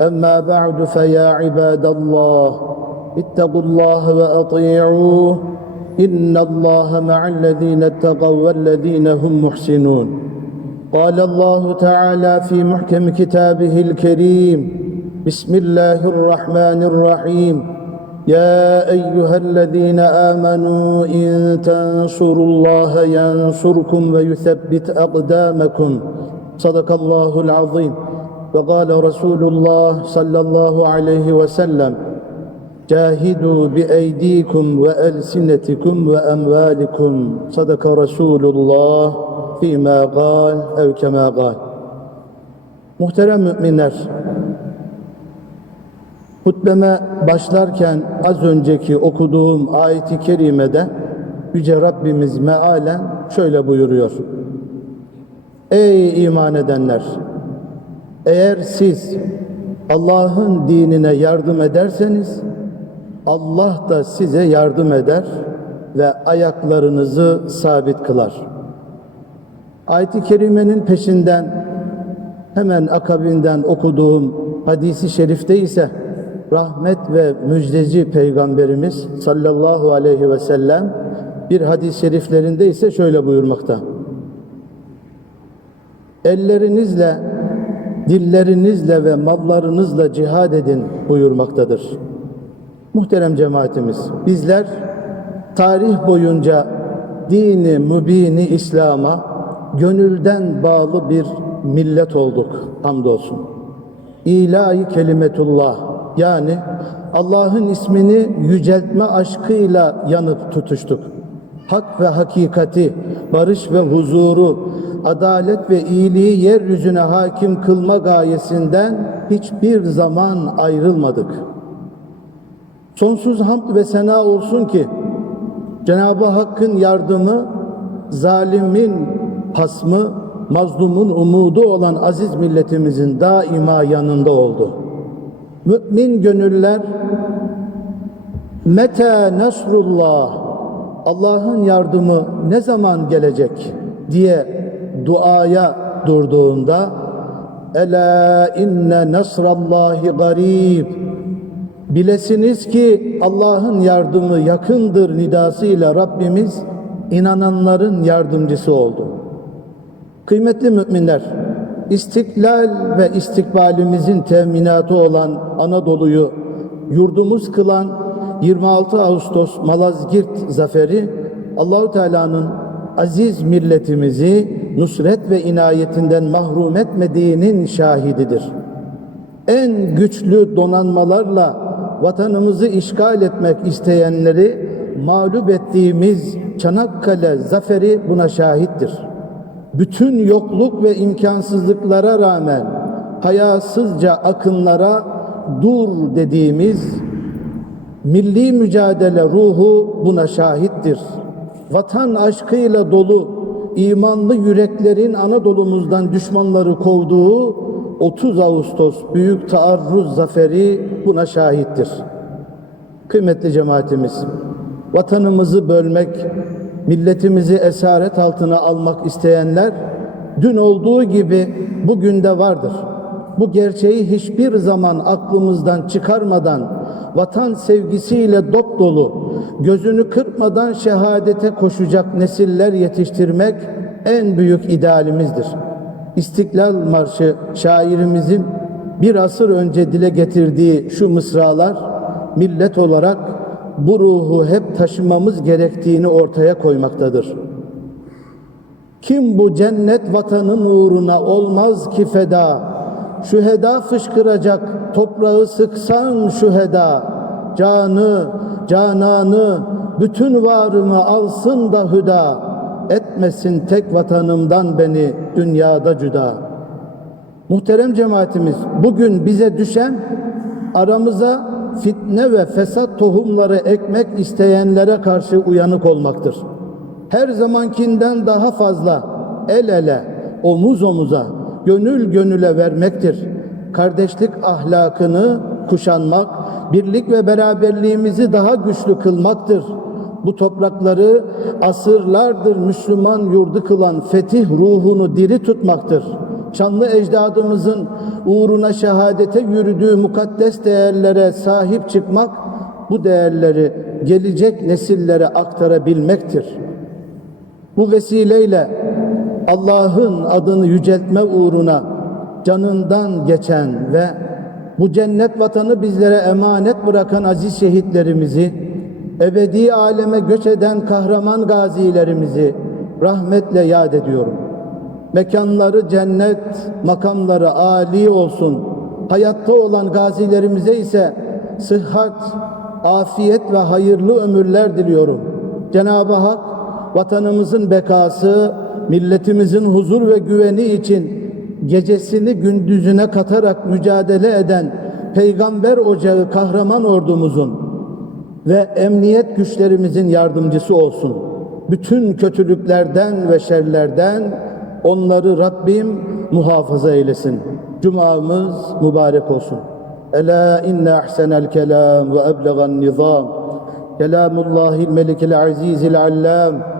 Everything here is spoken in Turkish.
أما بعد فيا عباد الله اتقوا الله وأطيعوه إن الله مع الذين اتقوا والذين هم محسنون. قال الله تعالى في محكم كتابه الكريم بسم الله الرحمن الرحيم يا أيها الذين آمنوا إن تنصروا الله ينصركم ويثبت أقدامكم. صدق الله العظيم. وقال رسول الله صلى الله عليه وسلم جاهدوا بأيديكم وألسنتكم وأموالكم صدق رسول الله فيما قال أو كما قال Muhterem müminler, hutbeme başlarken az önceki okuduğum ayeti kerimede Yüce Rabbimiz mealen şöyle buyuruyor. Ey iman edenler! Eğer siz Allah'ın dinine yardım ederseniz Allah da size yardım eder ve ayaklarınızı sabit kılar. Ayet-i kerimenin peşinden hemen akabinden okuduğum hadisi şerifte ise rahmet ve müjdeci peygamberimiz sallallahu aleyhi ve sellem bir hadis-i şeriflerinde ise şöyle buyurmakta. Ellerinizle, dillerinizle ve mallarınızla cihad edin buyurmaktadır. Muhterem cemaatimiz, bizler tarih boyunca dini mübini İslam'a gönülden bağlı bir millet olduk hamdolsun. İlahi kelimetullah yani Allah'ın ismini yüceltme aşkıyla yanıp tutuştuk. Hak ve hakikati, barış ve huzuru, adalet ve iyiliği yeryüzüne hakim kılma gayesinden hiçbir zaman ayrılmadık. Sonsuz hamd ve sena olsun ki Cenab-ı Hakk'ın yardımı zalimin hasmı, mazlumun umudu olan aziz milletimizin daima yanında oldu. Mümin gönüller meta nasrullah Allah'ın yardımı ne zaman gelecek diye duaya durduğunda Ela inne nasrallahi garib Bilesiniz ki Allah'ın yardımı yakındır nidasıyla Rabbimiz inananların yardımcısı oldu. Kıymetli müminler, istiklal ve istikbalimizin teminatı olan Anadolu'yu yurdumuz kılan 26 Ağustos Malazgirt zaferi Allahu Teala'nın aziz milletimizi nusret ve inayetinden mahrum etmediğinin şahididir. En güçlü donanmalarla vatanımızı işgal etmek isteyenleri mağlup ettiğimiz Çanakkale zaferi buna şahittir. Bütün yokluk ve imkansızlıklara rağmen hayasızca akınlara dur dediğimiz milli mücadele ruhu buna şahittir. Vatan aşkıyla dolu imanlı yüreklerin Anadolu'muzdan düşmanları kovduğu 30 Ağustos Büyük Taarruz Zaferi buna şahittir. Kıymetli cemaatimiz, vatanımızı bölmek, milletimizi esaret altına almak isteyenler dün olduğu gibi bugün de vardır. Bu gerçeği hiçbir zaman aklımızdan çıkarmadan vatan sevgisiyle dop dolu, gözünü kırpmadan şehadete koşacak nesiller yetiştirmek en büyük idealimizdir. İstiklal Marşı şairimizin bir asır önce dile getirdiği şu mısralar millet olarak bu ruhu hep taşımamız gerektiğini ortaya koymaktadır. Kim bu cennet vatanın uğruna olmaz ki feda, şüheda fışkıracak toprağı sıksan şüheda, canı, cananı, bütün varımı alsın da hüda, etmesin tek vatanımdan beni dünyada cüda. Muhterem cemaatimiz, bugün bize düşen aramıza fitne ve fesat tohumları ekmek isteyenlere karşı uyanık olmaktır. Her zamankinden daha fazla el ele, omuz omuza, gönül gönüle vermektir. Kardeşlik ahlakını kuşanmak, birlik ve beraberliğimizi daha güçlü kılmaktır. Bu toprakları asırlardır Müslüman yurdu kılan fetih ruhunu diri tutmaktır. Şanlı ecdadımızın uğruna şehadete yürüdüğü mukaddes değerlere sahip çıkmak, bu değerleri gelecek nesillere aktarabilmektir. Bu vesileyle Allah'ın adını yüceltme uğruna canından geçen ve bu cennet vatanı bizlere emanet bırakan aziz şehitlerimizi, ebedi aleme göç eden kahraman gazilerimizi rahmetle yad ediyorum. Mekanları cennet, makamları âli olsun. Hayatta olan gazilerimize ise sıhhat, afiyet ve hayırlı ömürler diliyorum. Cenab-ı Hak vatanımızın bekası, milletimizin huzur ve güveni için gecesini gündüzüne katarak mücadele eden peygamber ocağı kahraman ordumuzun ve emniyet güçlerimizin yardımcısı olsun. Bütün kötülüklerden ve şerlerden onları Rabbim muhafaza eylesin. Cumamız mübarek olsun. Ela inne ahsenel kelam ve eblegan nizam. Kelamullahil melikil azizil allam.